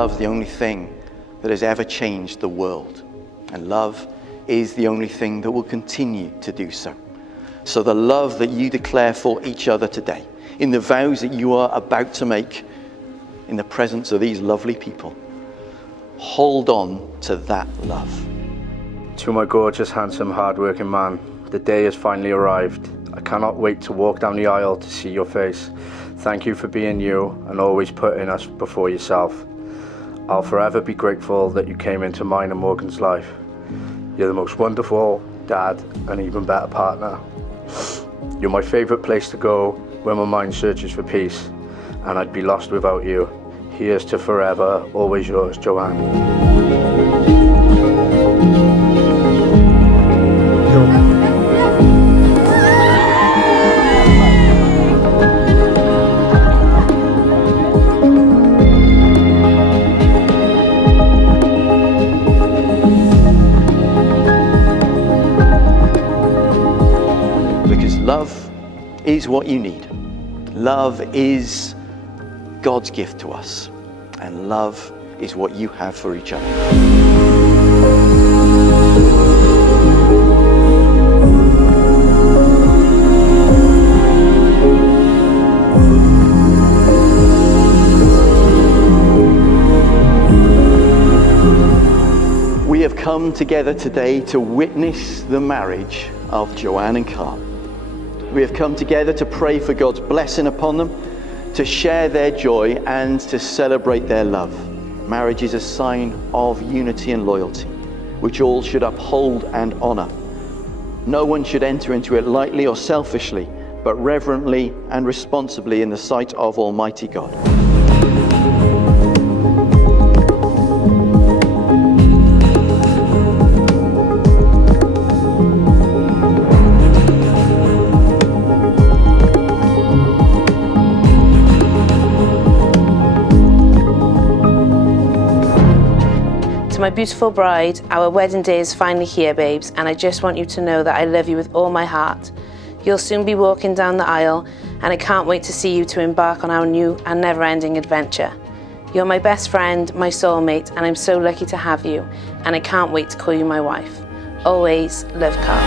love's the only thing that has ever changed the world. And love is the only thing that will continue to do so. So the love that you declare for each other today, in the vows that you are about to make in the presence of these lovely people, hold on to that love. To my gorgeous, handsome, hard-working man, the day has finally arrived. I cannot wait to walk down the aisle to see your face. Thank you for being you and always putting us before yourself. I'll forever be grateful that you came into mine and Morgan's life. You're the most wonderful dad and even better partner. You're my favourite place to go when my mind searches for peace, and I'd be lost without you. Here's to forever, always yours, Joanne. Love is what you need. Love is God's gift to us. And love is what you have for each other. We have come together today to witness the marriage of Joanne and Karl. We have come together to pray for God's blessing upon them, to share their joy and to celebrate their love. Marriage is a sign of unity and loyalty, which all should uphold and honor. No one should enter into it lightly or selfishly, but reverently and responsibly in the sight of Almighty God. My beautiful bride, our wedding day is finally here, babes, and I just want you to know that I love you with all my heart. You'll soon be walking down the aisle, and I can't wait to see you to embark on our new and never-ending adventure. You're my best friend, my soulmate, and I'm so lucky to have you, and I can't wait to call you my wife. Always, love, Karl.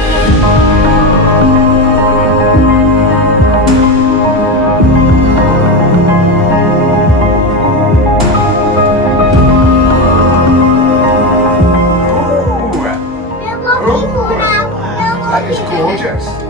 That is gorgeous.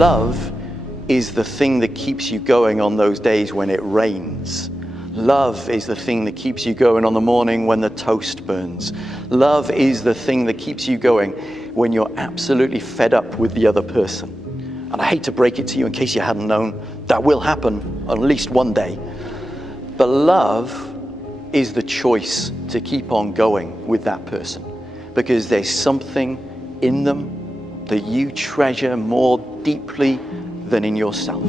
Love is the thing that keeps you going on those days when it rains. Love is the thing that keeps you going on the morning when the toast burns. Love is the thing that keeps you going when you're absolutely fed up with the other person. And I hate to break it to you in case you hadn't known, that will happen at least one day. But love is the choice to keep on going with that person, because there's something in them that you treasure more deeply than in yourself.